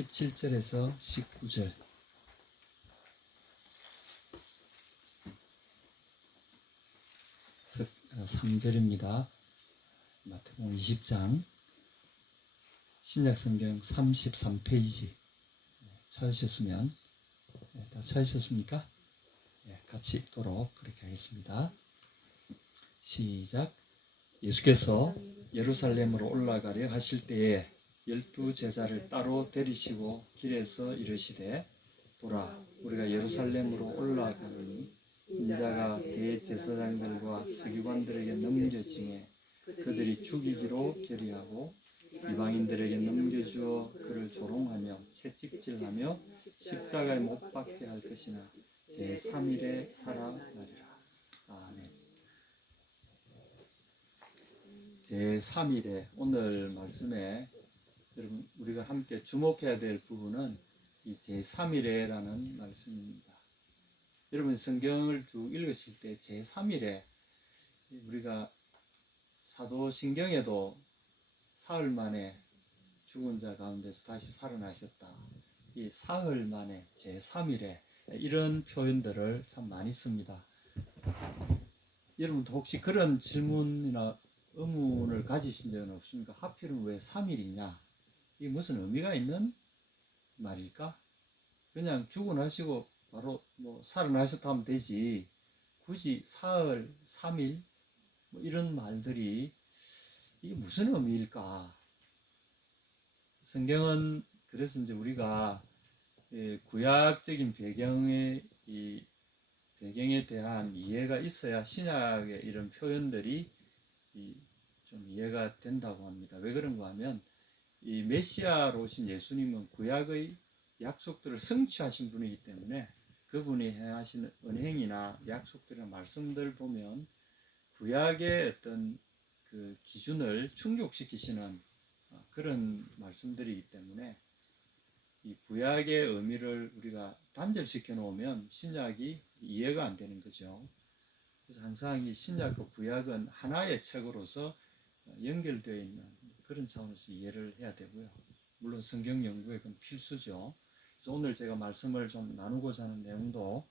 17절에서 19절. 3절입니다. 마태복음 20장 신약성경 33페이지 찾으셨으면 다 찾으셨습니까? 같이 읽도록 그렇게 하겠습니다. 시작. 예수께서 예루살렘으로 올라가려 하실 때에 12제자를 따로 데리시고 길에서 이르시되 보라, 우리가 예루살렘으로 올라가노니 인자가 대제사장들과 서기관들에게 넘겨지매 그들이 죽이기로 결의하고 이방인들에게 넘겨주어 그를 조롱하며 채찍질하며 십자가에 못 박게 할 것이나 제3일에 살아나리라. 아멘. 제3일에 오늘 말씀에 여러분 우리가 함께 주목해야 될 부분은 이 제3일에라는 말씀입니다. 여러분 성경을 쭉 읽으실 때 제3일에 우리가 사도신경에도 사흘 만에 죽은 자 가운데서 다시 살아나셨다. 이 사흘 만에 제3일에 이런 표현들을 참 많이 씁니다. 여러분도 혹시 그런 질문이나 의문을 가지신 적은 없습니까? 하필은 왜 3일이냐? 이게 무슨 의미가 있는 말일까? 그냥 죽어나시고 바로 살아나셨다 하면 되지. 굳이 사흘, 3일 이런 말들이 이게 무슨 의미일까? 성경은 그래서 이제 우리가 구약적인 배경에 대한 이해가 있어야 신약의 이런 표현들이 좀 이해가 된다고 합니다. 왜 그런가 하면 이 메시아로 오신 예수님은 구약의 약속들을 성취하신 분이기 때문에 그분이 행하신 은행이나 약속들이나 말씀들 보면 구약의 어떤 그 기준을 충족시키시는 그런 말씀들이기 때문에 이 구약의 의미를 우리가 단절시켜 놓으면 신약이 이해가 안 되는 거죠. 그래서 항상 이 신약과 구약은 하나의 책으로서 연결되어 있는 그런 차원에서 이해를 해야 되고요. 물론 성경 연구에 그건 필수죠. 그래서 오늘 제가 말씀을 좀 나누고자 하는 내용도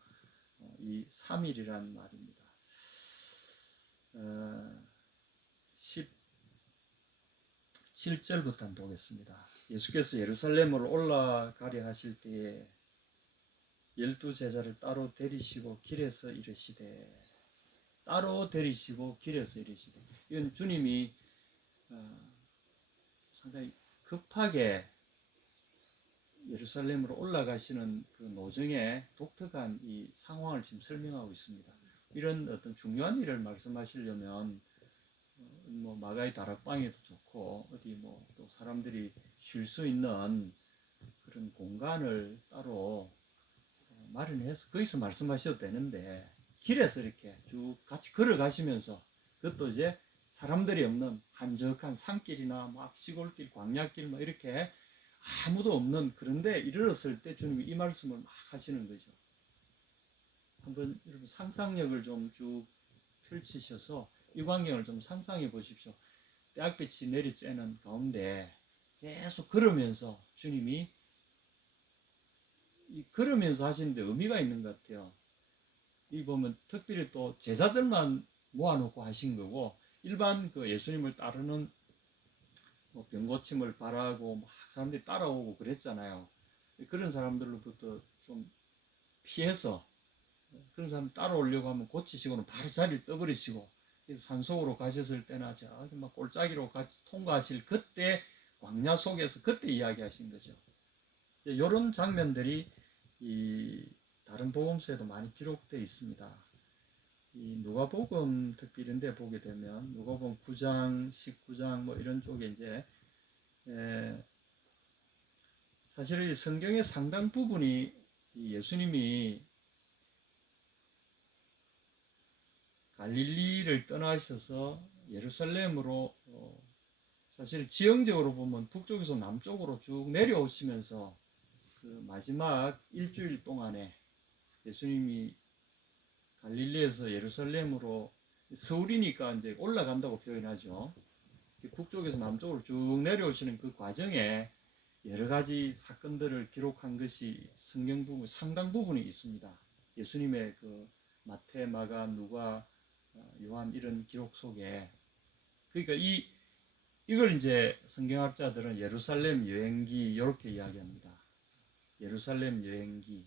이 3일이라는 말입니다. 17절부터 한번 보겠습니다. 예수께서 예루살렘으로 올라가려 하실 때에 12제자를 따로 데리시고 길에서 이르시되 따로 데리시고 길에서 이르시되 이건 주님이 상당히 급하게 예루살렘으로 올라가시는 그 노정의 독특한 이 상황을 지금 설명하고 있습니다. 이런 어떤 중요한 일을 말씀하시려면 마가의 다락방에도 좋고 어디 또 사람들이 쉴 수 있는 그런 공간을 따로 마련해서 거기서 말씀하셔도 되는데 길에서 이렇게 쭉 같이 걸어가시면서 그것도 이제 사람들이 없는 한적한 산길이나 막 시골길, 광야길 이렇게 아무도 없는 그런데 이르렀을 때 주님이 이 말씀을 막 하시는 거죠. 한번 여러분 상상력을 좀 쭉 펼치셔서 이 광경을 좀 상상해 보십시오. 떼약볕이 내리쬐는 가운데 계속 걸으면서 주님이 걸으면서 하시는데 의미가 있는 것 같아요. 이 보면 특별히 또 제자들만 모아놓고 하신 거고 일반 그 예수님을 따르는 병고침을 바라고 막 사람들이 따라오고 그랬잖아요. 그런 사람들로부터 좀 피해서 그런 사람 따라오려고 하면 고치시고는 바로 자리를 떠버리시고 산속으로 가셨을 때나 저기 막 골짜기로 같이 통과하실 그때 광야 속에서 그때 이야기하신 거죠. 이런 장면들이 이 다른 복음서에도 많이 기록되어 있습니다. 이 누가복음 특별인데 보게 되면 누가복음 9장, 19장 이런 쪽에 이제 사실 이 성경의 상당 부분이 예수님이 갈릴리를 떠나셔서 예루살렘으로 사실 지형적으로 보면 북쪽에서 남쪽으로 쭉 내려오시면서 그 마지막 일주일 동안에 예수님이 갈릴리에서 예루살렘으로 서울이니까 이제 올라간다고 표현하죠. 북쪽에서 남쪽으로 쭉 내려오시는 그 과정에 여러 가지 사건들을 기록한 것이 성경 부분 상당 부분이 있습니다. 예수님의 그 마태, 마가, 누가, 요한 이런 기록 속에 그러니까 이걸 이제 성경학자들은 예루살렘 여행기 이렇게 이야기합니다. 예루살렘 여행기.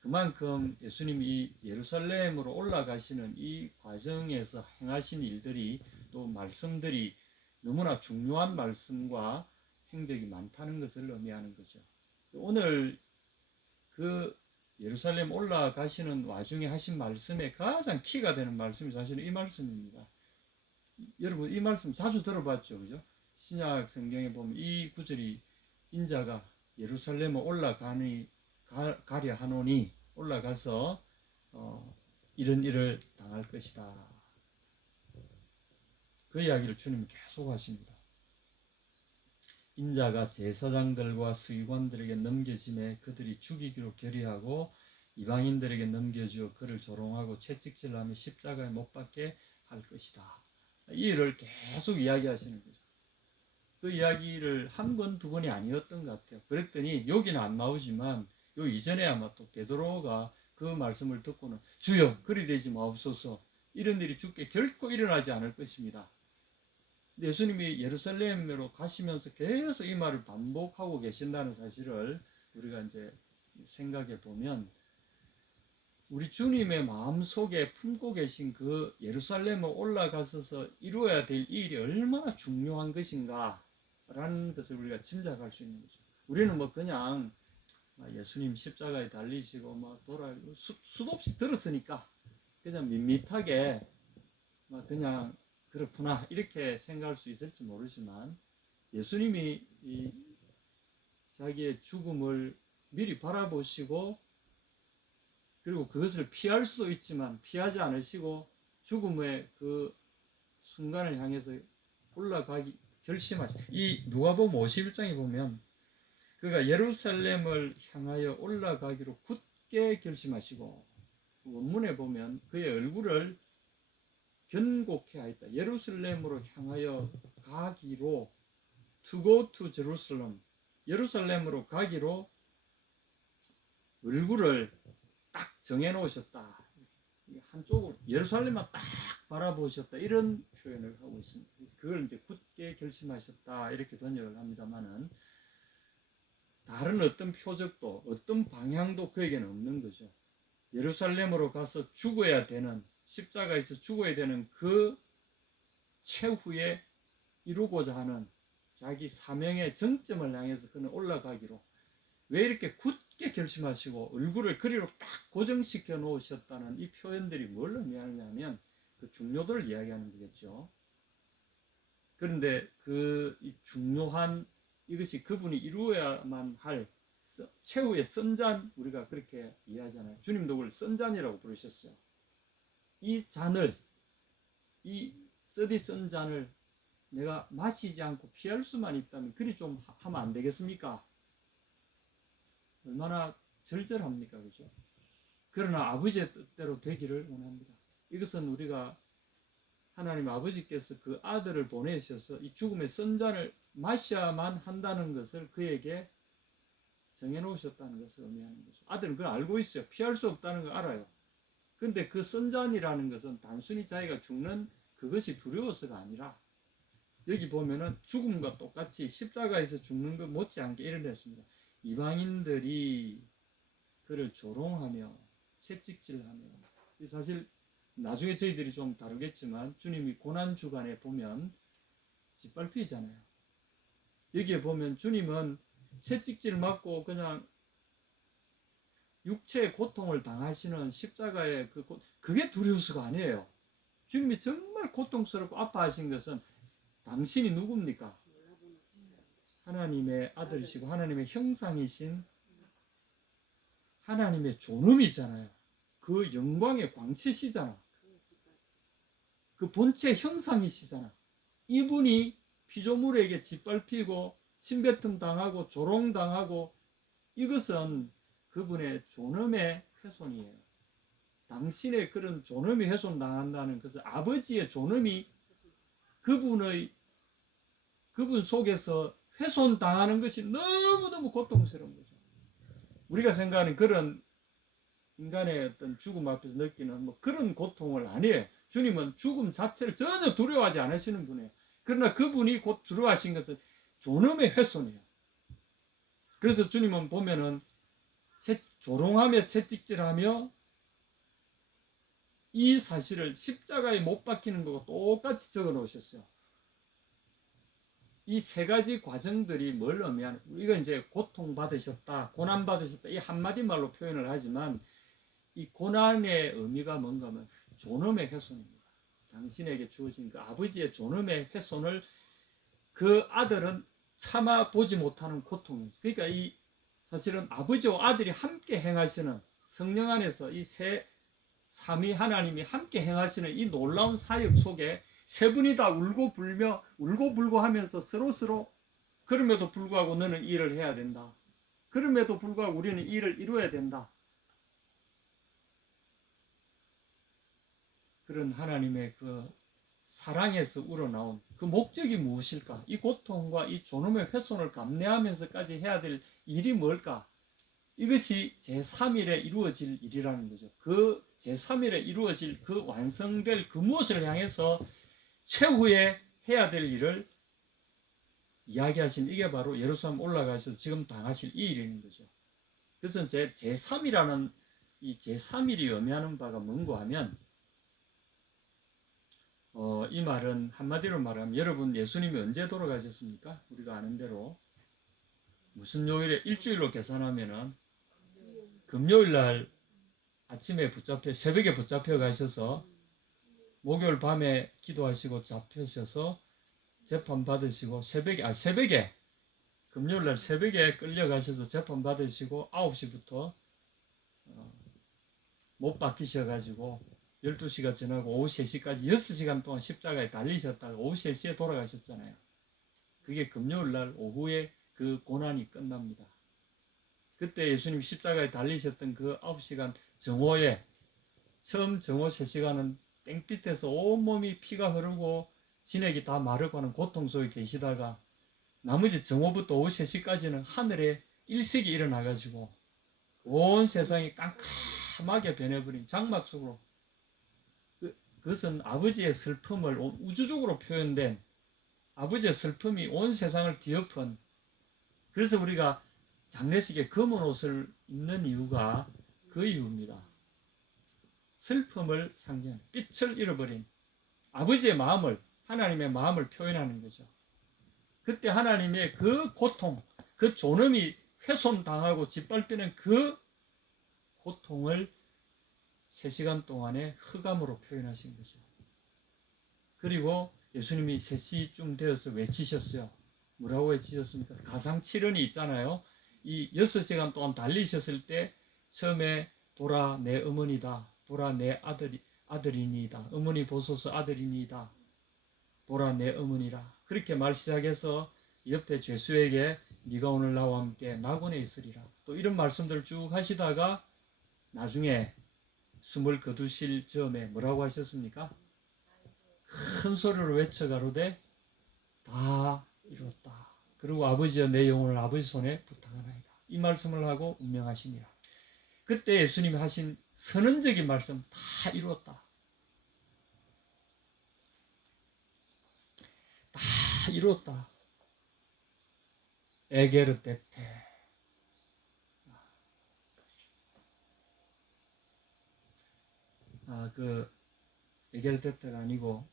그만큼 예수님이 예루살렘으로 올라가시는 이 과정에서 행하신 일들이 또 말씀들이 너무나 중요한 말씀과 행적이 많다는 것을 의미하는 거죠. 오늘 그 예루살렘 올라가시는 와중에 하신 말씀의 가장 키가 되는 말씀이 사실은 이 말씀입니다. 여러분 이 말씀 자주 들어봤죠, 그죠? 신약 성경에 보면 이 구절이 인자가 예루살렘에 가려 하노니 올라가서 이런 일을 당할 것이다. 그 이야기를 주님이 계속 하십니다. 인자가 제사장들과 서기관들에게 넘겨짐에 그들이 죽이기로 결의하고 이방인들에게 넘겨주어 그를 조롱하고 채찍질하며 십자가에 못 박게 할 것이다. 이 일을 계속 이야기하시는 거죠. 그 이야기를 한 번, 두 번이 아니었던 것 같아요. 그랬더니 여기는 안 나오지만 요 이전에 아마 또 베드로가 그 말씀을 듣고는 주여 그리 되지 마옵소서 이런 일이 주께 결코 일어나지 않을 것입니다. 예수님이 예루살렘으로 가시면서 계속 이 말을 반복하고 계신다는 사실을 우리가 이제 생각해 보면 우리 주님의 마음속에 품고 계신 그 예루살렘에 올라가셔서 이루어야 될 일이 얼마나 중요한 것인가 라는 것을 우리가 짐작할 수 있는 거죠. 우리는 뭐 그냥 예수님 십자가에 달리시고 막 수도 없이 들었으니까 그냥 밋밋하게 그냥 그렇구나 이렇게 생각할 수 있을지 모르지만 예수님이 자기의 죽음을 미리 바라보시고 그리고 그것을 피할 수도 있지만 피하지 않으시고 죽음의 그 순간을 향해서 올라가기 결심하시. 이 누가복음 51장에 보면 그가 예루살렘을 향하여 올라가기로 굳게 결심하시고 원문에 보면 그의 얼굴을 견고케 하였다. 예루살렘으로 향하여 가기로 to go to Jerusalem 예루살렘으로 가기로 얼굴을 딱 정해놓으셨다. 한쪽으로 예루살렘만 딱 바라보셨다. 이런 표현을 하고 있습니다. 그걸 이제 굳게 결심하셨다. 이렇게 번역을 합니다만은 다른 어떤 표적도 어떤 방향도 그에게는 없는 거죠. 예루살렘으로 가서 죽어야 되는 십자가에서 죽어야 되는 그 최후에 이루고자 하는 자기 사명의 정점을 향해서 그는 올라가기로 왜 이렇게 굳게 결심하시고 얼굴을 그리로 딱 고정시켜 놓으셨다는 이 표현들이 뭘 의미하느냐면 그 중요도를 이야기하는 거겠죠. 그런데 그 중요한 이것이 그분이 이루어야만 할 최후의 선잔 우리가 그렇게 이해하잖아요. 주님도 그걸 선잔이라고 부르셨어요. 이 잔을 이 쓰디 쓴 잔을 내가 마시지 않고 피할 수만 있다면 그리 좀 하면 안 되겠습니까? 얼마나 절절합니까? 그죠? 그러나 아버지의 뜻대로 되기를 원합니다. 이것은 우리가 하나님 아버지께서 그 아들을 보내셔서 이 죽음의 선잔을 마셔야만 한다는 것을 그에게 정해놓으셨다는 것을 의미하는 거죠. 아들은 그걸 알고 있어요. 피할 수 없다는 걸 알아요. 근데 그 선잔이라는 것은 단순히 자기가 죽는 그것이 두려워서가 아니라 여기 보면은 죽음과 똑같이 십자가에서 죽는 것 못지않게 일어났습니다. 이방인들이 그를 조롱하며 채찍질하며 사실 나중에 저희들이 좀 다루겠지만 주님이 고난주간에 보면 짓밟히잖아요. 여기에 보면 주님은 채찍질 맞고 그냥 육체의 고통을 당하시는 십자가의 그게 두려워서가 아니에요. 주님이 정말 고통스럽고 아파하신 것은 당신이 누굽니까? 하나님의 아들이시고 하나님의 형상이신 하나님의 존엄이잖아요. 그 영광의 광채시잖아. 그 본체 형상이시잖아. 이분이 피조물에게 짓밟히고 침뱉음 당하고 조롱 당하고 이것은 그분의 존엄의 훼손이에요. 당신의 그런 존엄이 훼손당한다는 것은 아버지의 존엄이 그분 속에서 훼손당하는 것이 너무너무 고통스러운 거죠. 우리가 생각하는 그런 인간의 어떤 죽음 앞에서 느끼는 뭐 그런 고통을 아니에요. 주님은 죽음 자체를 전혀 두려워하지 않으시는 분이에요. 그러나 그분이 곧 두려워하신 것은 존엄의 훼손이에요. 그래서 주님은 보면은 조롱하며 채찍질하며 이 사실을 십자가에 못 박히는 거고 똑같이 적어 놓으셨어요. 이 세 가지 과정들이 뭘 의미하는, 우리가 이제 고통받으셨다, 고난받으셨다, 이 한마디 말로 표현을 하지만 이 고난의 의미가 뭔가 하면 존엄의 훼손입니다. 당신에게 주어진 그 아버지의 존엄의 훼손을 그 아들은 참아 보지 못하는 고통입니다. 그러니까 이 사실은 아버지와 아들이 함께 행하시는 성령 안에서 이 세 삼위 하나님이 함께 행하시는 이 놀라운 사역 속에 세 분이 다 울고 불고 하면서 서로 그럼에도 불구하고 너는 일을 해야 된다. 그럼에도 불구하고 우리는 일을 이루어야 된다. 그런 하나님의 그 사랑에서 우러나온 그 목적이 무엇일까? 이 고통과 이 존엄의 훼손을 감내하면서까지 해야 될 일이 뭘까? 이것이 제3일에 이루어질 일이라는 거죠. 그 제3일에 이루어질 그 완성될 그 무엇을 향해서 최후에 해야 될 일을 이야기하신 이게 바로 예루살렘 올라가셔서 지금 당하실 이 일인 거죠. 그래서 제3이라는 이 제3일이 의미하는 바가 뭔가 하면 이 말은 한마디로 말하면 여러분 예수님이 언제 돌아가셨습니까? 우리가 아는 대로 무슨 요일에 일주일로 계산하면은 금요일 날 아침에 새벽에 붙잡혀 가셔서 목요일 밤에 기도하시고 잡히셔서 재판 받으시고 새벽에 금요일 날 새벽에 끌려가셔서 재판 받으시고 9시부터 못 박히셔 가지고 12시가 지나고 오후 3시까지 6시간 동안 십자가에 달리셨다가 오후 3시에 돌아가셨잖아요. 그게 금요일 날 오후에 그 고난이 끝납니다. 그때 예수님 십자가에 달리셨던 그 9시간 정오에 처음 정오 3시간은 땡빛에서 온몸이 피가 흐르고 진액이 다 마르고 하는 고통 속에 계시다가 나머지 정오부터 오후 3시까지는 하늘에 일색이 일어나가지고 온 세상이 깜깜하게 변해버린 장막 속으로, 그것은 아버지의 슬픔을 우주적으로 표현된 아버지의 슬픔이 온 세상을 뒤엎은, 그래서 우리가 장례식에 검은 옷을 입는 이유가 그 이유입니다. 슬픔을 상징하는, 빛을 잃어버린 아버지의 마음을, 하나님의 마음을 표현하는 거죠. 그때 하나님의 그 고통, 그 존엄이 훼손당하고 짓밟히는 그 고통을 3시간 동안의 흑암으로 표현하신 거죠. 그리고 예수님이 3시쯤 되어서 외치셨어요. 뭐라고 외치셨습니까? 가상칠언이 있잖아요. 이 6시간 동안 달리셨을 때 처음에 보라 내 어머니다, 보라 내 아들이니이다, 어머니 보소서 아들이니이다, 보라 내 어머니라, 그렇게 말 시작해서 옆에 죄수에게 네가 오늘 나와 함께 낙원에 있으리라, 또 이런 말씀들을 쭉 하시다가 나중에 숨을 거두실 즈음에 뭐라고 하셨습니까? 큰 소리로 외쳐가로되 다 이뤘다. 그리고 아버지여 내 영혼을 아버지 손에 부탁하나이다. 이 말씀을 하고 운명하시니라. 그때 예수님이 하신 선언적인 말씀, 다 이뤘다. 다 이뤘다. 에게르테테. 에게르테테가 아니고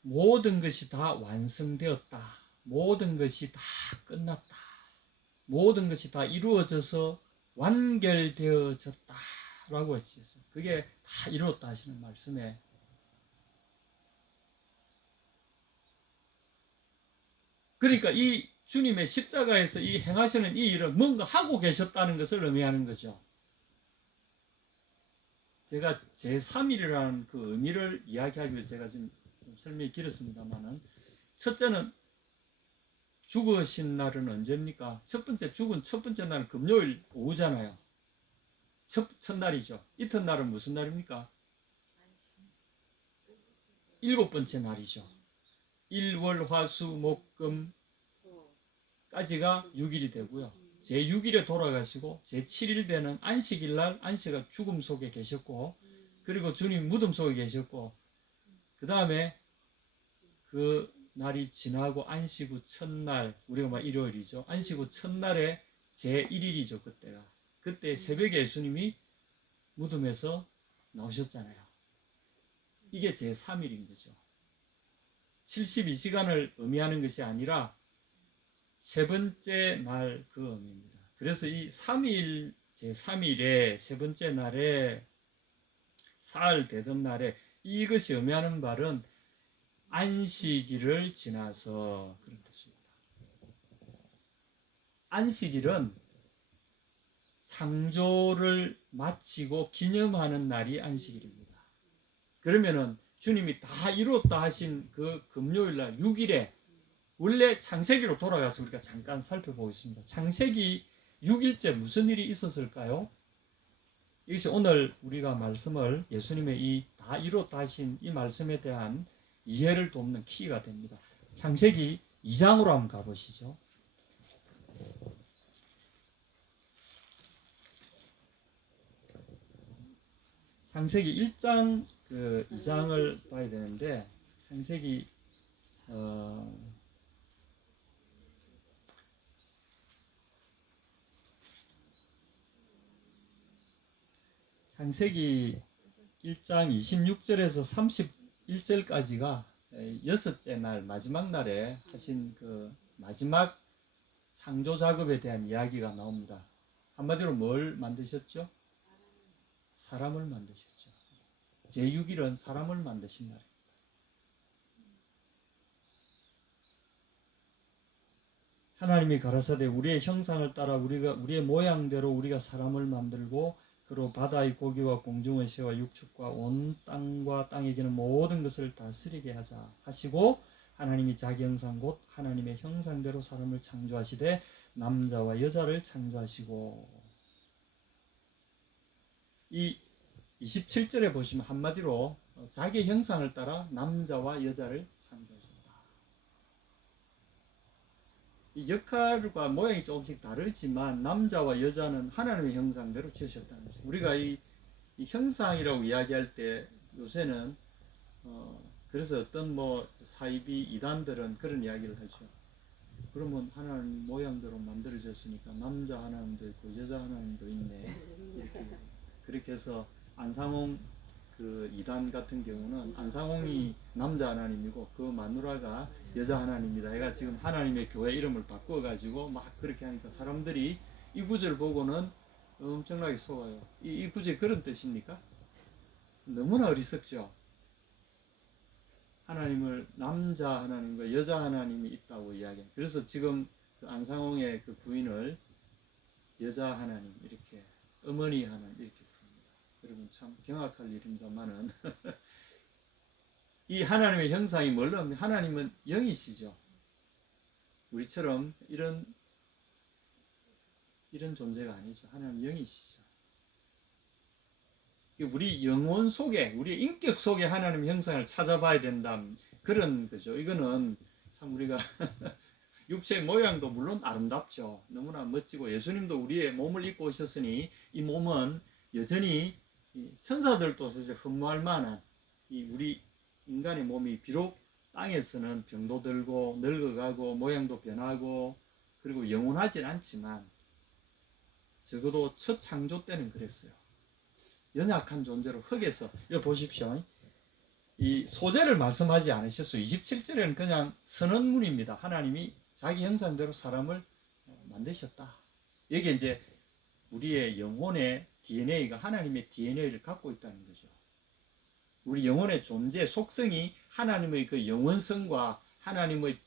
모든 것이 다 완성되었다. 모든 것이 다 끝났다. 모든 것이 다 이루어져서 완결되어졌다. 라고 했어요. 그게 다 이루었다 하시는 말씀에, 그러니까 이 주님의 십자가에서 이 행하시는 이 일은 뭔가 하고 계셨다는 것을 의미하는 거죠. 제가 제3일이라는 그 의미를 이야기하기 위해 제가 지금 설명이 길었습니다만은, 첫째는 죽으신 날은 언제입니까? 첫 번째 날은 금요일 오후잖아요. 첫날이죠. 이튿날은 무슨 날입니까? 7번째 날이죠. 일월화수목금까지가 6일이 되고요. 제6일에 돌아가시고 제7일 되는 안식일 날 안식가 죽음 속에 계셨고, 그리고 주님 무덤 속에 계셨고, 그 다음에 그 날이 지나고 안식 후 첫날, 우리가 말 일요일이죠. 안식 후 첫날에 제1일이죠. 그때 새벽에 예수님이 무덤에서 나오셨잖아요. 이게 제3일인 거죠. 72시간을 의미하는 것이 아니라 세 번째 날 그 의미입니다. 그래서 이 3일, 제3일에 세 번째 날에 사흘 되던 날에 이것이 의미하는 바는 안식일을 지나서 그런 뜻입니다. 안식일은 창조를 마치고 기념하는 날이 안식일입니다. 그러면은 주님이 다 이뤘다 하신 그 금요일 날 6일에 원래 창세기로 돌아가서 우리가 잠깐 살펴보겠습니다. 창세기 6일째 무슨 일이 있었을까요? 이것이 오늘 우리가 말씀을 예수님의 이 다 이뤘다 하신 이 말씀에 대한 이해를 돕는 키가 됩니다. 창세기 2장으로 한번 가보시죠. 창세기 1장 2장을 봐야 되는데 창세기 창세기 1장 26절에서 31절까지가 여섯째 날 마지막 날에 하신 그 마지막 창조 작업에 대한 이야기가 나옵니다. 한마디로 뭘 만드셨죠? 사람을 만드셨죠. 제6일은 사람을 만드신 날입니다. 하나님이 가라사대 우리의 형상을 따라 우리의 모양대로 우리가 사람을 만들고 그로 바다의 고기와 공중의 새와 육축과 온 땅과 땅에 기는 모든 것을 다스리게 하자 하시고, 하나님이 자기 형상 곧 하나님의 형상대로 사람을 창조하시되 남자와 여자를 창조하시고, 이 27절에 보시면 한마디로 자기 형상을 따라 남자와 여자를 창조하셨다. 이 역할과 모양이 조금씩 다르지만 남자와 여자는 하나님의 형상대로 지으셨다는 거죠. 우리가 이 형상이라고 이야기할 때 요새는 그래서 어떤 사이비 이단들은 그런 이야기를 하죠. 그러면 하나님 모양대로 만들어졌으니까 남자 하나님도 있고 여자 하나님도 있네. 그렇게 해서 안상홍 그 이단 같은 경우는 안상홍이 남자 하나님이고 그 마누라가 여자 하나님이다. 얘가 지금 하나님의 교회 이름을 바꿔가지고 막 그렇게 하니까 사람들이 이 구절 보고는 엄청나게 속아요. 이 구절이 그런 뜻입니까? 너무나 어리석죠. 하나님을 남자 하나님과 여자 하나님이 있다고 이야기해요. 그래서 지금 그 안상홍의 그 부인을 여자 하나님 이렇게 어머니 하나님 이렇게 부릅니다. 여러분 참 경악할 일입니다만은 이 하나님의 형상이 뭘로 하면 하나님은 영이시죠. 우리처럼 이런 존재가 아니죠. 하나님 영이시죠. 우리 영혼 속에, 우리 인격 속에 하나님의 형상을 찾아봐야 된다. 그런 거죠. 이거는 참 우리가 육체의 모양도 물론 아름답죠. 너무나 멋지고 예수님도 우리의 몸을 입고 오셨으니 이 몸은 여전히 천사들도 사실 흠모할 만한 이 우리 인간의 몸이 비록 땅에서는 병도 들고 늙어가고 모양도 변하고 그리고 영원하진 않지만 적어도 첫 창조 때는 그랬어요. 연약한 존재로 흙에서 여기 보십시오. 이 소재를 말씀하지 않으셨어요. 27절에는 그냥 선언문입니다. 하나님이 자기 형상대로 사람을 만드셨다. 여기 이제 우리의 영혼의 DNA가 하나님의 DNA를 갖고 있다는 거죠. 우리 영혼의 존재 속성이 하나님의 그 영원성과 하나님의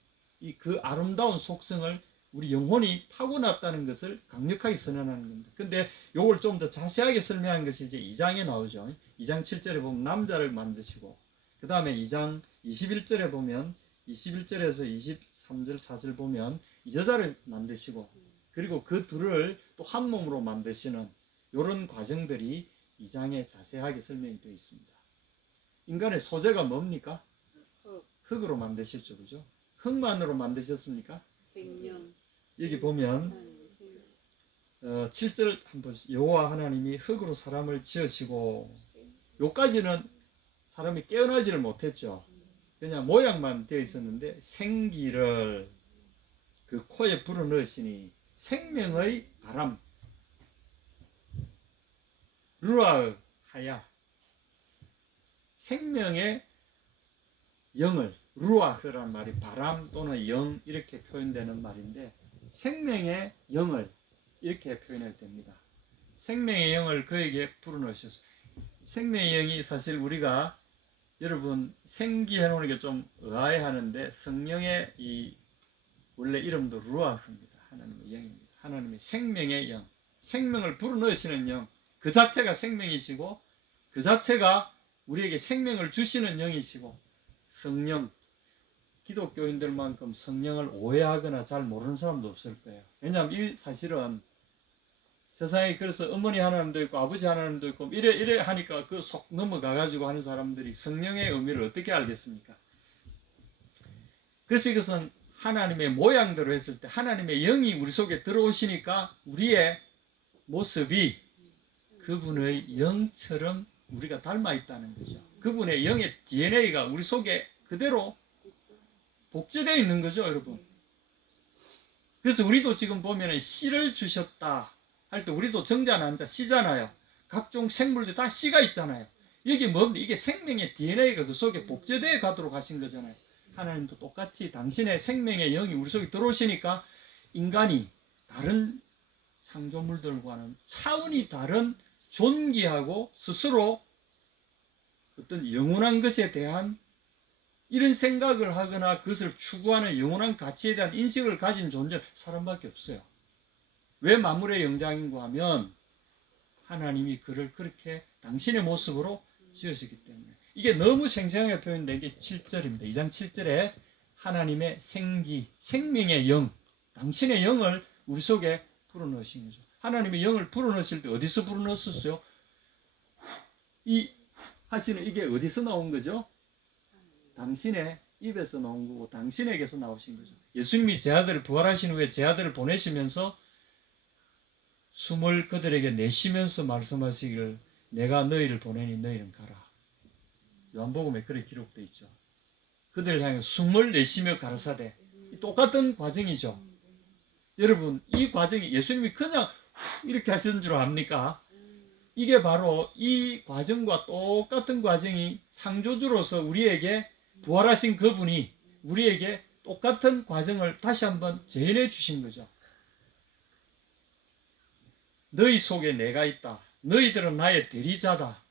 그 아름다운 속성을 우리 영혼이 타고났다는 것을 강력하게 선언하는 겁니다. 근데 이걸 좀 더 자세하게 설명한 것이 이제 2장에 나오죠. 2장 7절에 보면 남자를 만드시고, 그 다음에 2장 21절에 보면 21절에서 23절 4절 보면 여자를 만드시고, 그리고 그 둘을 또 한 몸으로 만드시는 이런 과정들이 2장에 자세하게 설명이 되어 있습니다. 인간의 소재가 뭡니까? 흑으로 만드셨죠, 그죠? 흑만으로 만드셨습니까? 생명. 여기 보면 하나님의 생명. 7절 한번 여호와 하나님이 흑으로 사람을 지으시고, 요까지는 사람이 깨어나지를 못했죠. 그냥 모양만 되어 있었는데 생기를 그 코에 불어넣으시니 생명의 바람, 루아 하야, 생명의 영을, 루아흐란 말이 바람 또는 영 이렇게 표현되는 말인데, 생명의 영을 이렇게 표현해도 됩니다. 생명의 영을 그에게 불어넣으셨어요. 생명의 영이 사실 우리가 여러분 생기해 놓는 게 좀 의아해하는데, 성령의 이 원래 이름도 루아흐입니다. 하나님의 영입니다. 하나님의 생명의 영, 생명을 불어넣으시는 영, 그 자체가 생명이시고 그 자체가 우리에게 생명을 주시는 영이시고, 성령, 기독교인들만큼 성령을 오해하거나 잘 모르는 사람도 없을 거예요. 왜냐하면 이 사실은 세상에, 그래서 어머니 하나님도 있고 아버지 하나님도 있고 이래 하니까 그 속 넘어가 가지고 하는 사람들이 성령의 의미를 어떻게 알겠습니까? 그래서 이것은 하나님의 모양대로 했을 때 하나님의 영이 우리 속에 들어오시니까 우리의 모습이 그분의 영처럼 우리가 닮아 있다는 거죠. 그분의 영의 DNA가 우리 속에 그대로 복제되어 있는 거죠, 여러분. 그래서 우리도 지금 보면은 씨를 주셨다 할 때 우리도 정자 난자 씨잖아요. 각종 생물들 다 씨가 있잖아요. 이게 뭡니까? 이게 생명의 DNA가 그 속에 복제되어 가도록 하신 거잖아요. 하나님도 똑같이 당신의 생명의 영이 우리 속에 들어오시니까 인간이 다른 창조물들과는 차원이 다른 존귀하고 스스로 어떤 영원한 것에 대한 이런 생각을 하거나 그것을 추구하는 영원한 가치에 대한 인식을 가진 존재는 사람밖에 없어요. 왜 만물의 영장인가 하면 하나님이 그를 그렇게 당신의 모습으로 지으셨기 때문에. 이게 너무 생생하게 표현된 게 7절입니다. 2장 7절에 하나님의 생기, 생명의 영, 당신의 영을 우리 속에 불어넣으신 거죠. 하나님의 영을 불어넣으실 때 어디서 불어넣었어요? 이 하시는 이게 어디서 나온 거죠? 당신의 입에서 나온 거고 당신에게서 나오신 거죠. 예수님이 제 아들을 부활하신 후에 제 아들을 보내시면서 숨을 그들에게 내쉬면서 말씀하시기를 내가 너희를 보내니 너희는 가라. 요한복음에 그렇게 기록되어 있죠. 그들을 향해 숨을 내쉬며 가라사대. 똑같은 과정이죠. 여러분, 이 과정이 예수님이 그냥 이렇게 하시는 줄 압니까? 이게 바로 이 과정과 똑같은 과정이 창조주로서 우리에게 부활하신 그분이 우리에게 똑같은 과정을 다시 한번 재현해 주신 거죠. 너희 속에 내가 있다. 너희들은 나의 대리자다.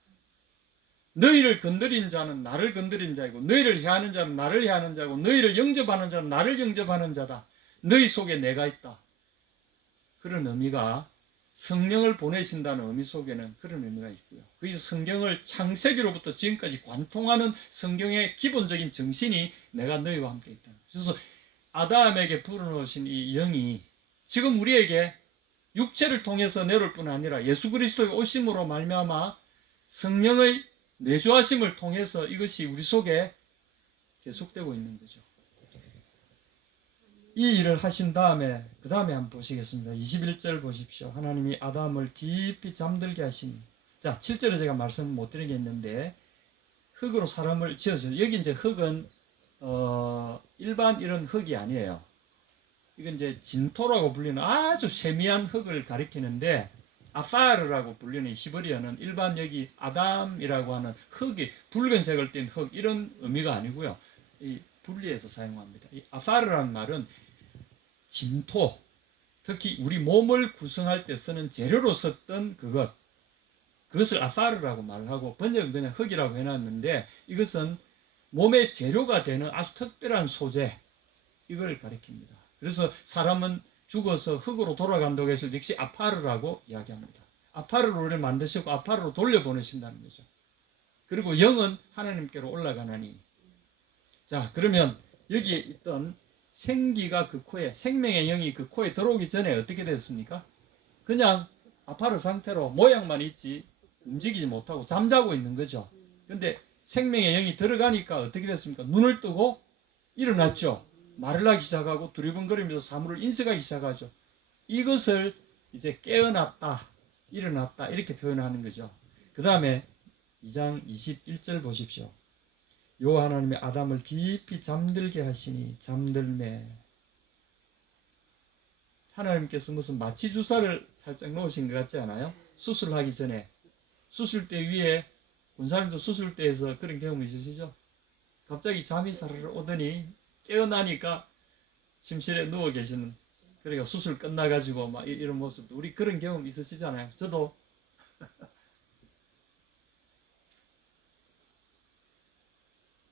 너희를 건드린 자는 나를 건드린 자이고 너희를 해하는 자는 나를 해하는 자고 너희를 영접하는 자는 나를 영접하는 자다. 너희 속에 내가 있다. 그런 의미가 성령을 보내신다는 의미 속에는 그런 의미가 있고요. 그래서 성경을 창세기로부터 지금까지 관통하는 성경의 기본적인 정신이 내가 너희와 함께 있다. 그래서 아담에게 불어넣으신 이 영이 지금 우리에게 육체를 통해서 내려올 뿐 아니라 예수 그리스도의 오심으로 말미암아 성령의 내주하심을 통해서 이것이 우리 속에 계속되고 있는 거죠. 이 일을 하신 다음에 그 다음에 한번 보시겠습니다. 21절 보십시오. 하나님이 아담을 깊이 잠들게 하시니. 자, 7절에 제가 말씀 못 드린 게 있는데 흙으로 사람을 지어서 여기 이제 흙은 일반 이런 흙이 아니에요. 이건 이제 진토라고 불리는 아주 세미한 흙을 가리키는데 아파르라고 불리는 히브리어는 일반 여기 아담이라고 하는 흙이 붉은색을 띤 흙 이런 의미가 아니고요. 이 분리해서 사용합니다. 이 아파르라는 말은 진토, 특히 우리 몸을 구성할 때 쓰는 재료로 썼던 그것을 아파르라고 말하고 번역은 그냥 흙이라고 해놨는데 이것은 몸의 재료가 되는 아주 특별한 소재, 이걸 가리킵니다. 그래서 사람은 죽어서 흙으로 돌아간다고 해서 역시 아파르라고 이야기합니다. 아파르를 만드시고 아파르로 돌려보내신다는 거죠. 그리고 영은 하나님께로 올라가나니. 자, 그러면 여기에 있던 생기가 그 코에, 생명의 영이 그 코에 들어오기 전에 어떻게 됐습니까? 그냥 아파르 상태로 모양만 있지 움직이지 못하고 잠자고 있는 거죠. 근데 생명의 영이 들어가니까 어떻게 됐습니까? 눈을 뜨고 일어났죠. 말을 하기 시작하고 두리번거리면서 사물을 인식하기 시작하죠. 이것을 이제 깨어났다, 일어났다 이렇게 표현하는 거죠. 그 다음에 2장 21절 보십시오. 여호와 하나님의 아담을 깊이 잠들게 하시니 잠들매. 하나님께서 무슨 마취 주사를 살짝 넣으신 것 같지 않아요? 수술하기 전에 수술대 위에 군사님도 수술대에서 그런 경험 있으시죠? 갑자기 잠이 사르르 오더니 깨어나니까 침실에 누워 계시는, 그러니까 수술 끝나가지고 막 이런 모습도 우리 그런 경험 있으시잖아요. 저도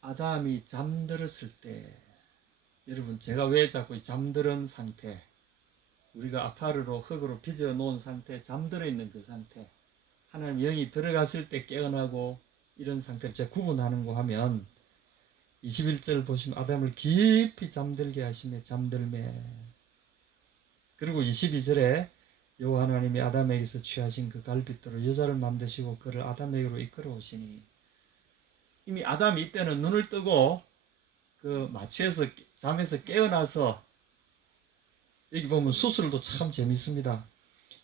아담이 잠들었을 때, 여러분 제가 왜 자꾸 잠들은 상태, 우리가 아파르로 흙으로 빚어 놓은 상태, 잠들어 있는 그 상태, 하나님 영이 들어갔을 때 깨어나고 이런 상태를 제가 구분하는거 하면 21절 보시면 아담을 깊이 잠들게 하시며 잠들매. 그리고 22절에 여호와 하나님이 아담에게서 취하신 그 갈빗대로 여자를 만드시고 그를 아담에게로 이끌어 오시니. 이미 아담이 이때는 눈을 뜨고 그 마취에서 잠에서 깨어나서, 여기 보면 수술도 참 재밌습니다.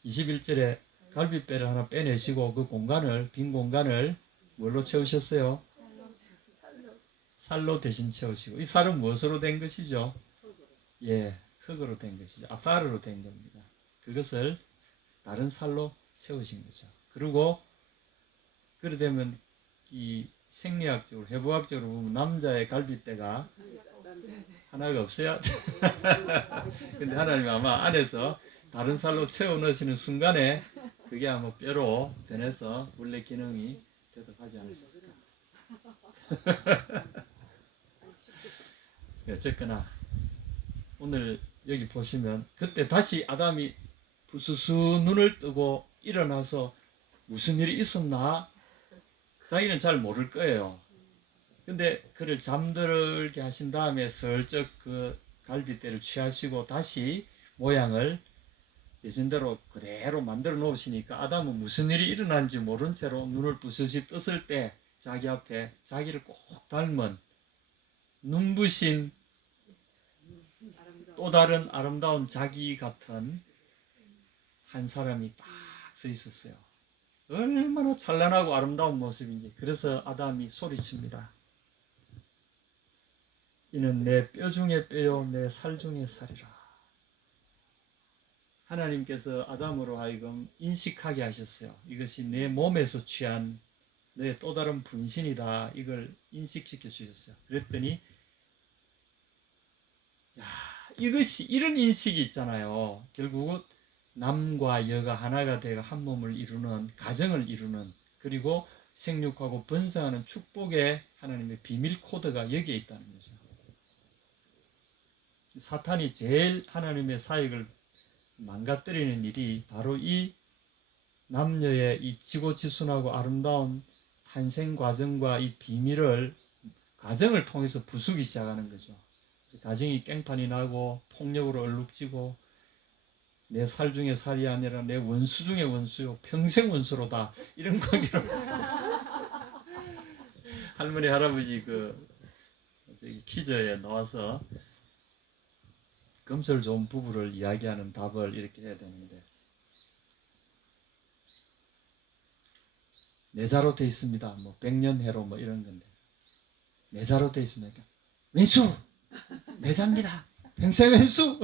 21절에 갈빗배를 하나 빼내시고 그 공간을, 빈 공간을 뭘로 채우셨어요? 살로 대신 채우시고. 이 살은 무엇으로 된 것이죠? 예, 흙으로 된 것이죠. 아파르로 된 겁니다. 그것을 다른 살로 채우신 거죠. 그리고 그래 되면 이 생리학적으로, 해부학적으로 보면 남자의 갈빗대가 하나가 없어야 근데 하나님 아마 안에서 다른 살로 채워 넣으시는 순간에 그게 아마 뼈로 변해서 원래 기능이 대답하지 않으셨을까. 어쨌거나 오늘 여기 보시면 그때 다시 아담이 부스스 눈을 뜨고 일어나서 무슨 일이 있었나 자기는 잘 모를 거예요. 근데 그를 잠들게 하신 다음에 슬쩍 그 갈빗대를 취하시고 다시 모양을 예전대로 그대로 만들어 놓으시니까 아담은 무슨 일이 일어난지 모른 채로 눈을 부스시 떴을 때 자기 앞에 자기를 꼭 닮은 눈부신 또 다른 아름다운 자기 같은 한 사람이 딱 서 있었어요. 얼마나 찬란하고 아름다운 모습인지. 그래서 아담이 소리칩니다. 이는 내 뼈 중에 뼈요 내 살 중에 살이라. 하나님께서 아담으로 하여금 인식하게 하셨어요. 이것이 내 몸에서 취한 내 또 다른 분신이다. 이걸 인식시켜 주셨어요. 그랬더니 야, 이것이 이런 인식이 있잖아요. 결국은 남과 여가 하나가 되어 한 몸을 이루는, 가정을 이루는, 그리고 생육하고 번성하는 축복의 하나님의 비밀 코드가 여기에 있다는 거죠. 사탄이 제일 하나님의 사역을 망가뜨리는 일이 바로 이 남녀의 이 지고지순하고 아름다운 탄생 과정과 이 비밀을 가정을 통해서 부수기 시작하는 거죠. 가정이 깽판이 나고 폭력으로 얼룩지고 내 살 중에 살이 아니라 내 원수 중에 원수요 평생 원수로다 이런 관계로 할머니 할아버지 그 저기 퀴즈에 나와서 금슬 좋은 부부를 이야기하는 답을 이렇게 해야 되는데 내자로 돼 있습니다. 뭐 100년 해로 뭐 이런 건데 내자로 돼 있습니까? 왼수 내자입니다. 평생 왼수.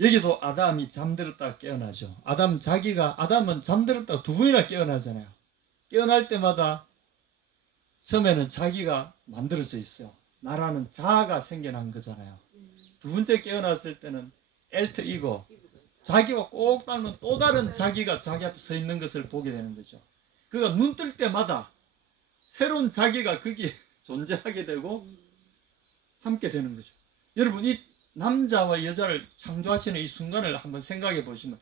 여기도 아담이 잠들었다가 깨어나죠. 아담은 잠들었다가 두 번이나 깨어나잖아요. 깨어날 때마다 처음에는 자기가 만들어져 있어요. 나라는 자아가 생겨난 거잖아요. 두 번째 깨어났을 때는 엘트 이고 자기와 꼭 닮은 또 다른 자기가 자기 앞에 서 있는 것을 보게 되는 거죠. 그가 눈 뜰 때마다 새로운 자기가 거기에 존재하게 되고 함께 되는 거죠. 여러분 이 남자와 여자를 창조하시는 이 순간을 한번 생각해 보시면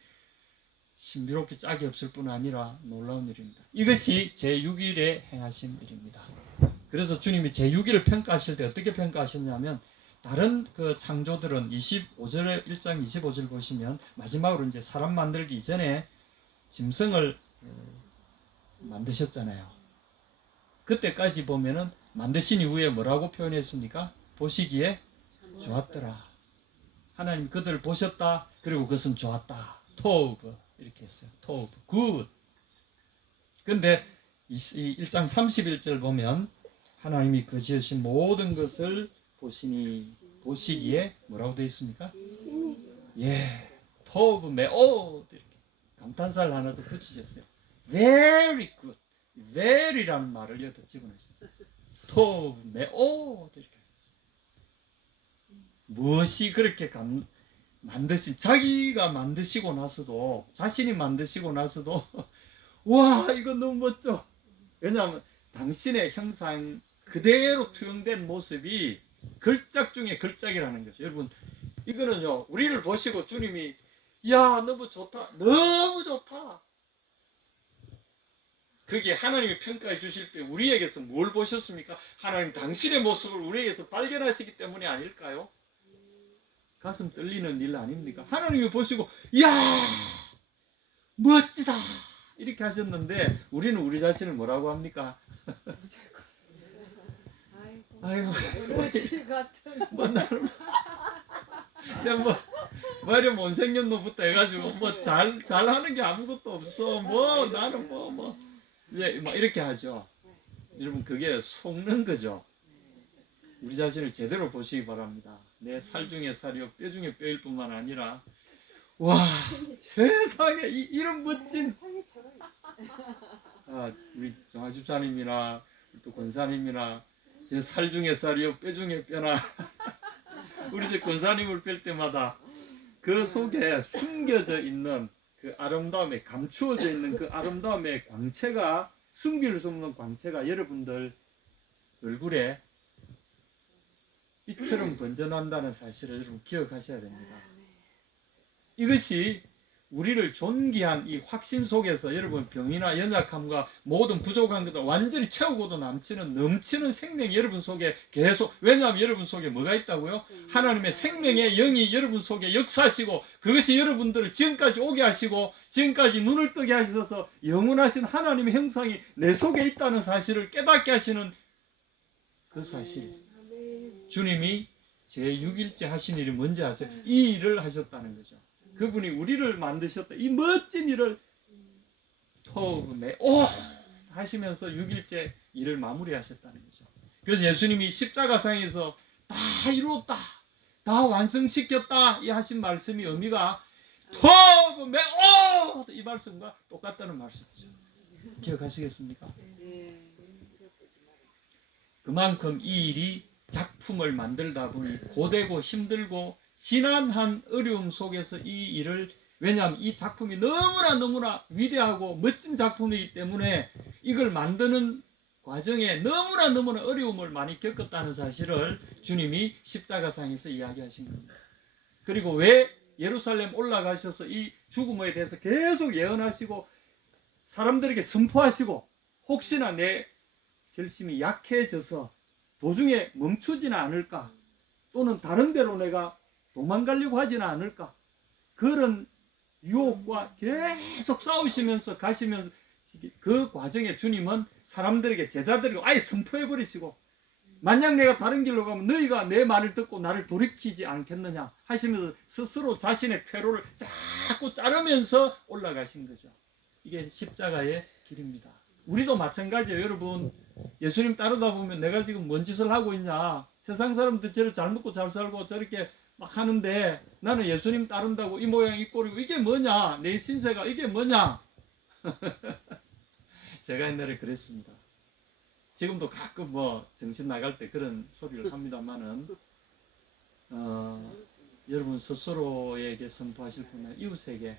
신비롭게 짝이 없을 뿐 아니라 놀라운 일입니다. 이것이 제6일에 행하신 일입니다. 그래서 주님이 제6일을 평가하실 때 어떻게 평가하셨냐면 다른 그 창조들은 25절에 1장 25절 보시면 마지막으로 이제 사람 만들기 이전에 짐승을 만드셨잖아요. 그때까지 보면은 만드신 이후에 뭐라고 표현했습니까? 보시기에 좋았더라. 하나님 그들을 보셨다. 그리고 그것은 좋았다. 토브 이렇게 했어요. 토브 굿. 근데 이 1장 31절 보면 하나님이 그 지으신 모든 것을 보시기에 뭐라고 되어 있습니까? 예, 토브 메오 이렇게 감탄사를 하나 더 붙이셨어요. Very good, very라는 말을 여기다 집어넣으셨어요. 토브 메오 이렇게 하셨어요. 무엇이 그렇게 자기가 만드시고 나서도 자신이 만드시고 나서도 와 이거 너무 멋져. 왜냐하면 당신의 형상 그대로 투영된 모습이 걸작 중에 걸작이라는 거죠. 여러분 이거는요 우리를 보시고 주님이 야 너무 좋다 너무 좋다 그게 하나님이 평가해 주실 때 우리에게서 뭘 보셨습니까? 하나님 당신의 모습을 우리에게서 발견하시기 때문이 아닐까요? 가슴 떨리는 일 아닙니까? 하나님이 보시고 야 멋지다 이렇게 하셨는데 우리는 우리 자신을 뭐라고 합니까? 아이고 뭐 나는 뭐려 못생겼노부터 해가지고 뭐 잘하는 게 아무것도 없어 뭐 나는 뭐 이렇게 하죠. 여러분 그게 속는 거죠. 우리 자신을 제대로 보시기 바랍니다. 내 살 중에 살이요 뼈 중에 뼈일 뿐만 아니라 와 세상에 이런 멋진 우리 정화 집사님이나 또 권사님이나 제 살 중에 살이요 뼈 중에 뼈나 우리 제 권사님을 뵐 때마다 그 속에 숨겨져 있는 그 아름다움에 감추어져 있는 그 아름다움의 광채가 숨길 수 없는 광채가 여러분들 얼굴에 빛처럼 번져난다는 사실을 여러분 기억하셔야 됩니다. 이것이 우리를 존귀한 이 확신 속에서 여러분 병이나 연약함과 모든 부족한 것들 완전히 채우고도 넘치는 생명이 여러분 속에 계속 왜냐하면 여러분 속에 뭐가 있다고요? 하나님의 생명의 영이 여러분 속에 역사하시고 그것이 여러분들을 지금까지 오게 하시고 지금까지 눈을 뜨게 하셔서 영원하신 하나님의 형상이 내 속에 있다는 사실을 깨닫게 하시는 그 사실 주님이 제6일째 하신 일이 뭔지 아세요? 이 일을 하셨다는 거죠. 그분이 우리를 만드셨다. 이 멋진 일을 하시면서 6일째 일을 마무리하셨다는 거죠. 그래서 예수님이 십자가상에서 다 이루었다. 다 완성시켰다. 이 하신 말씀이 의미가 이 말씀과 똑같다는 말씀이죠. 기억하시겠습니까? 그만큼 이 일이 작품을 만들다 보니 고되고 힘들고 지난한 어려움 속에서 이 일을 왜냐하면 이 작품이 너무나 위대하고 멋진 작품이기 때문에 이걸 만드는 과정에 너무나 어려움을 많이 겪었다는 사실을 주님이 십자가상에서 이야기하신 겁니다. 그리고 왜 예루살렘 올라가셔서 이 죽음에 대해서 계속 예언하시고 사람들에게 선포하시고 혹시나 내 결심이 약해져서 도중에 멈추지는 않을까 또는 다른 데로 내가 도망가려고 하지는 않을까 그런 유혹과 계속 싸우시면서 가시면서 그 과정에 주님은 사람들에게 제자들에게 아예 선포해버리시고 만약 내가 다른 길로 가면 너희가 내 말을 듣고 나를 돌이키지 않겠느냐 하시면서 스스로 자신의 폐로를 자꾸 자르면서 올라가신 거죠. 이게 십자가의 길입니다. 우리도 마찬가지예요. 여러분 예수님 따르다 보면 내가 지금 뭔 짓을 하고 있냐 세상 사람들 저렇게 잘 먹고 잘 살고 저렇게 막 하는데 나는 예수님 따른다고 이 모양 이 꼴이고 이게 뭐냐 내 신세가 이게 뭐냐 제가 옛날에 그랬습니다. 지금도 가끔 뭐 정신 나갈 때 그런 소리를 합니다만은 여러분 스스로에게 선포하실 분은 이웃에게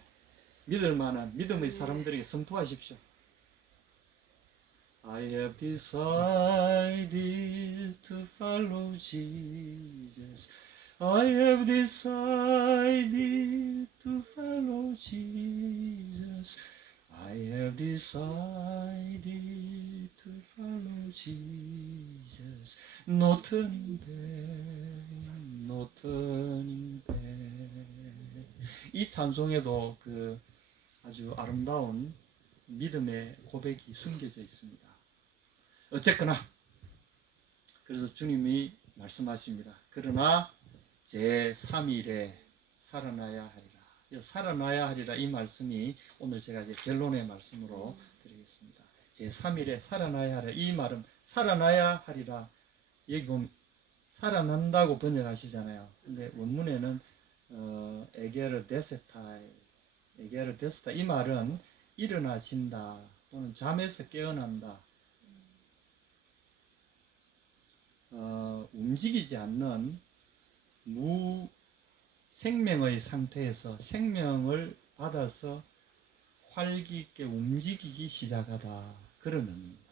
믿을 만한 믿음의 사람들에게 선포하십시오. I have decided to follow Jesus. I have decided to follow Jesus. I have decided to follow Jesus. No turning back, no turning back. 이 찬송에도 그 아주 아름다운 믿음의 고백이 숨겨져 있습니다. 어쨌거나 그래서 주님이 말씀하십니다. 그러나 제3일에 살아나야 하리라. 살아나야 하리라 이 말씀이 오늘 제가 이제 결론의 말씀으로 드리겠습니다. 제3일에 살아나야 하리라. 이 말은 살아나야 하리라. 여기 보면 살아난다고 번역하시잖아요. 근데 원문에는 에게르 데세타 이 말은 일어나진다 또는 잠에서 깨어난다. 움직이지 않는 무생명의 상태에서 생명을 받아서 활기 있게 움직이기 시작하다. 그런 의미입니다.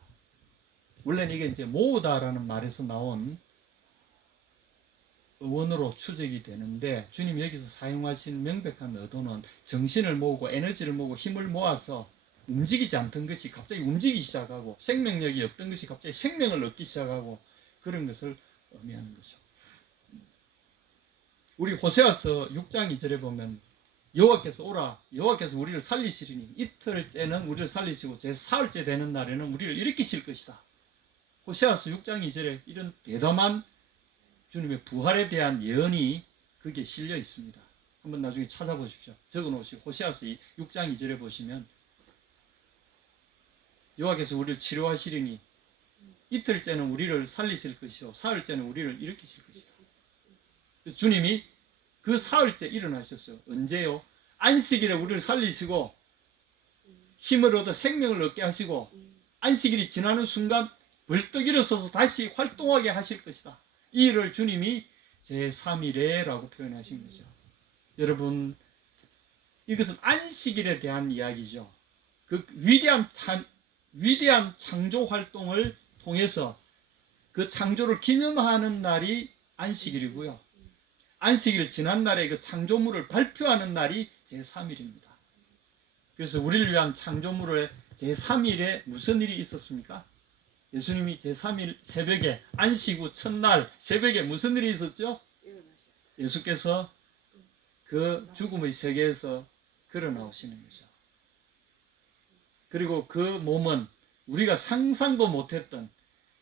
원래는 이게 이제 모으다라는 말에서 나온 어원으로 추적이 되는데 주님이 여기서 사용하신 명백한 의도는 정신을 모으고 에너지를 모으고 힘을 모아서 움직이지 않던 것이 갑자기 움직이기 시작하고 생명력이 없던 것이 갑자기 생명을 얻기 시작하고 그런 것을 의미하는 거죠. 우리 호세아서 6장 2절에 보면 여호와께서 오라 여호와께서 우리를 살리시리니 이틀째는 우리를 살리시고 제4일째 되는 날에는 우리를 일으키실 것이다. 호세아서 6장 2절에 이런 대담한 주님의 부활에 대한 예언이 거기에 실려 있습니다. 한번 나중에 찾아보십시오. 적어놓으시고 호세아서 6장 2절에 보시면 여호와께서 우리를 치료하시리니 이틀째는 우리를 살리실 것이요 사흘째는 우리를 일으키실 것이다. 그래서 주님이 그 사흘째 일어나셨어요. 언제요? 안식일에 우리를 살리시고 힘을 얻어 생명을 얻게 하시고 안식일이 지나는 순간 벌떡 일어서서 다시 활동하게 하실 것이다. 이 일을 주님이 제3일에 라고 표현하신 거죠. 여러분 이것은 안식일에 대한 이야기죠. 그 위대한 창조 활동을 통해서 그 창조를 기념하는 날이 안식일이고요. 안식일 지난 날에 그 창조물을 발표하는 날이 제3일입니다. 그래서 우리를 위한 창조물의 제3일에 무슨 일이 있었습니까? 예수님이 제3일 새벽에 안식 후 첫날 새벽에 무슨 일이 있었죠? 예수께서 그 죽음의 세계에서 걸어 나오시는 거죠. 그리고 그 몸은 우리가 상상도 못했던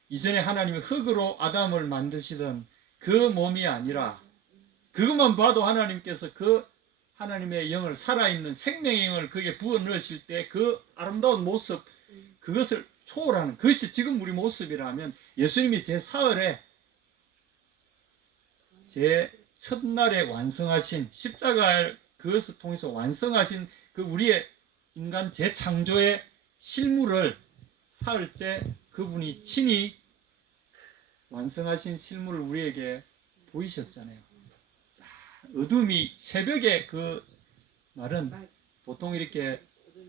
이전에 하나님이 흙으로 아담을 만드시던 그 몸이 아니라 그것만 봐도 하나님께서 그 하나님의 영을 살아있는 생명의 영을 거기에 부어 넣으실 때 그 아름다운 모습 그것을 초월하는 그것이 지금 우리 모습이라면 예수님이 제 사흘에 제 첫날에 완성하신 십자가를 그것을 통해서 완성하신 그 우리의 인간 재창조의 실물을 사흘째 그분이 친히 완성하신 실물을 우리에게 보이셨잖아요. 자, 어둠이 새벽에 그 말은 보통 이렇게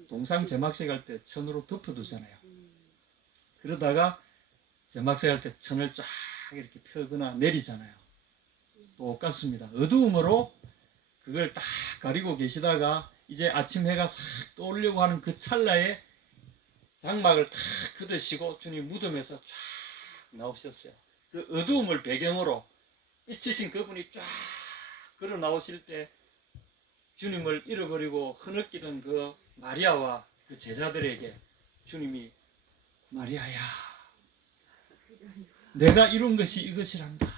동상 제막색 할 때 천으로 덮어두잖아요. 그러다가 제막색 할 때 천을 쫙 이렇게 펴거나 내리잖아요. 똑같습니다. 어두움으로 그걸 딱 가리고 계시다가 이제 아침 해가 싹 떠오르려고 하는 그 찰나에 장막을 탁 걷으시고 주님 무덤에서 쫙 나오셨어요. 그 어두움을 배경으로 잊히신 그분이 쫙 걸어 나오실 때 주님을 잃어버리고 흐느끼던 그 마리아와 그 제자들에게 주님이 마리아야 내가 이룬 것이 이것이란다.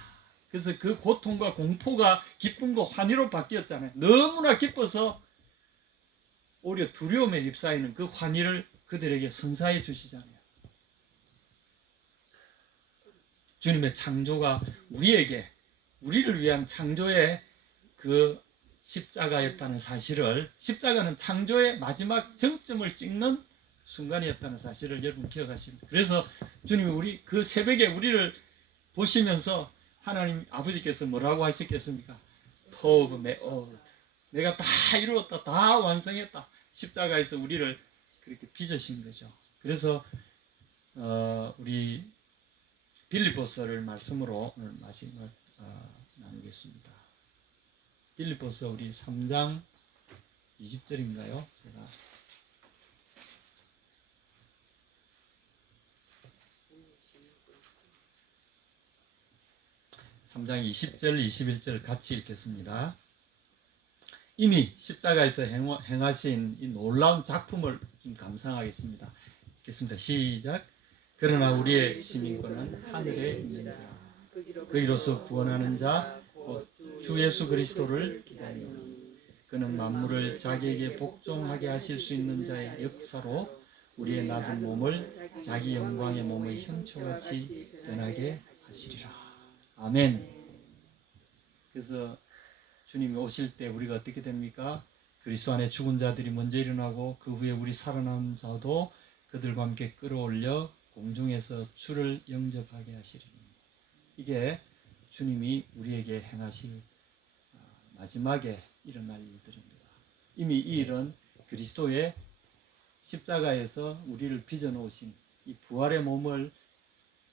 그래서 그 고통과 공포가 기쁨과 환희로 바뀌었잖아요. 너무나 기뻐서 오히려 두려움에 휩싸이는 그 환희를 그들에게 선사해 주시잖아요. 주님의 창조가 우리를 위한 창조의 그 십자가였다는 사실을 십자가는 창조의 마지막 정점을 찍는 순간이었다는 사실을 여러분 기억하십니다. 그래서 주님이 우리 그 새벽에 우리를 보시면서 하나님 아버지께서 뭐라고 하셨겠습니까? 토브 메오 내가 다 이루었다 다 완성했다 십자가에서 우리를 그렇게 빚으신 거죠. 그래서 우리 빌립보서를 말씀으로 오늘 마지막 나누겠습니다. 빌립보서 우리 3장 20절인가요? 제가 3장 20절 21절 같이 읽겠습니다. 이미 십자가에서 행하신 이 놀라운 작품을 지금 감상하겠습니다. 읽겠습니다. 시작. 그러나 우리의 시민권은 하늘에 있는 자, 거기로서 구원하는 자, 곧 주 예수 그리스도를 기다리노니 그는 만물을 자기에게 복종하게 하실 수 있는 자의 역사로 우리의 낮은 몸을 자기 영광의 몸의 형체같이 변하게 하시리라. 아멘. 그래서 주님이 오실 때 우리가 어떻게 됩니까? 그리스도 안에 죽은 자들이 먼저 일어나고 그 후에 우리 살아남은 자도 그들과 함께 끌어올려 공중에서 주를 영접하게 하시리니 이게 주님이 우리에게 행하실 마지막에 일어날 일들입니다. 이미 이 일은 그리스도의 십자가에서 우리를 빚어 놓으신 이 부활의 몸을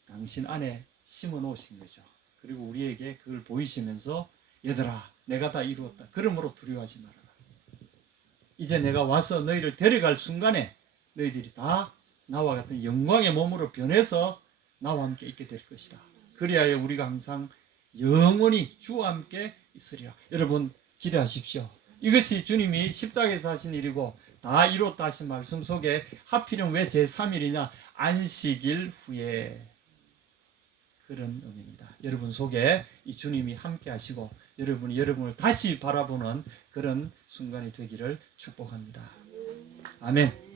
당신 안에 심어 놓으신 거죠. 그리고 우리에게 그걸 보이시면서 얘들아 내가 다 이루었다. 그러므로 두려워하지 말아라. 이제 내가 와서 너희를 데려갈 순간에 너희들이 다 나와 같은 영광의 몸으로 변해서 나와 함께 있게 될 것이다. 그리하여 우리가 항상 영원히 주와 함께 있으리라. 여러분 기대하십시오. 이것이 주님이 십자가에서 하신 일이고 다 이뤘다 하신 말씀 속에 하필이면 왜 제3일이냐? 안식일 후에 그런 의미입니다. 여러분 속에 이 주님이 함께 하시고 여러분이 여러분을 다시 바라보는 그런 순간이 되기를 축복합니다. 아멘.